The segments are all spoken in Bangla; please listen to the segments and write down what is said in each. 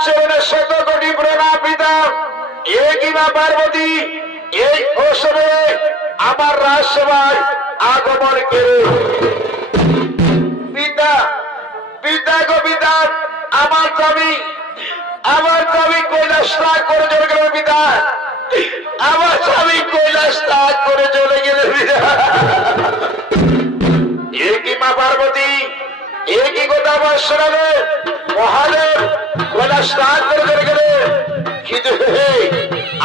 তোমার চরণে শত কোটি প্রণাম পিতা। এ কিনা পার্বতী? এই অসময়ে আমার রাজসভায় আগমন করে। পিতা পিতা গো পিতা, আমার স্বামী আমার স্বামী কৈলাস ত্যাগ করে চলে গেল পিতা। আমার স্বামী কৈলাস ত্যাগ করে চলে গেলে পিতা। করে গেলে।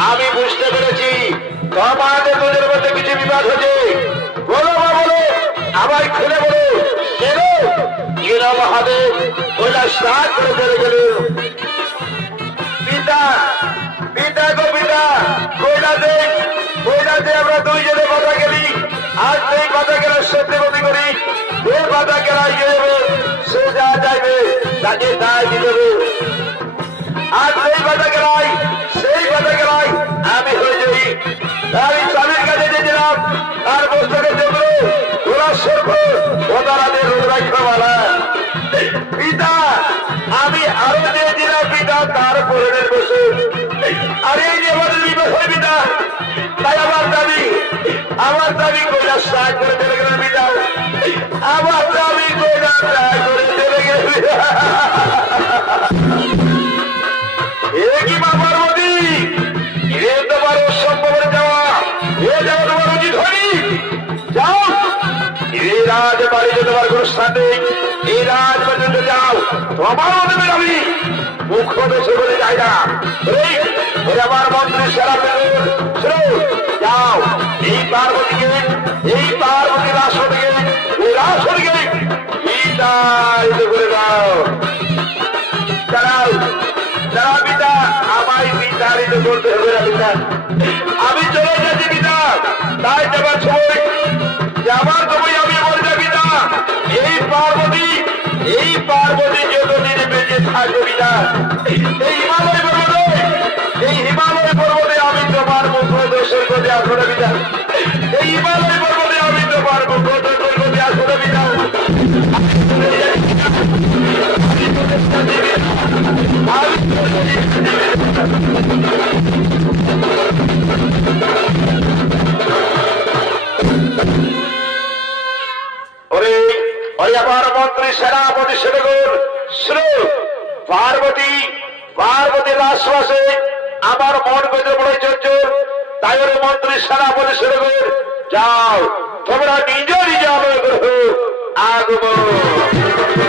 আমি বুঝতে পেরেছি, তোমাদের দুজনের মধ্যে কিছু বিবাদ হয়েছে বলো মা, বলো আবার খুলে বলো। কেন? মহাদেব কৈলাস ত্যাগ করে চলে গেল তাকে দিবে আজ সেই কথা গেলাই সেই আমি হয়ে যাই আমি স্বামীর কাছে তার বস্তুকে ওরা সর্ব রুদ্রাক্ষমালা। পিতা, আমি আরও চেয়েছিলাম পিতা, তার বসে আর এই যে আমাদের হয় পিতা, তাই আমার দাবি আমার দাবি কৈলাস সাহায্য করে চলে গেলেন পিতা। আমার দাবি কৈলাস সাহায্য করে চলে এ স্থান এই রাজ পর্যন্ত যাও। তোমারও দেবে আমি মুখ দেশে বলে যাই না। আমার মন্ত্রী সেরা যাও। এই পার্বতীকে, এই পার্বতী রাষ্ট্রটিকে এই রাষ্ট্রটিকে বিদায় করে দাও। দাঁড়াও। দাঁড়াও পিতা, আমায় বিতাড়িত করতে হবে না পিতা। এই পার্বতী যতদিন বেঁচে থাকবি না। এই পার্বতী, পার্বতীর আশ্বাসে আমার মন বেঁধে পড়েছে তাই ওরে মন্ত্রী সেনা পরিষদের যাও, তোমরা নিজে নিজ আমার গ্রহ আগমন।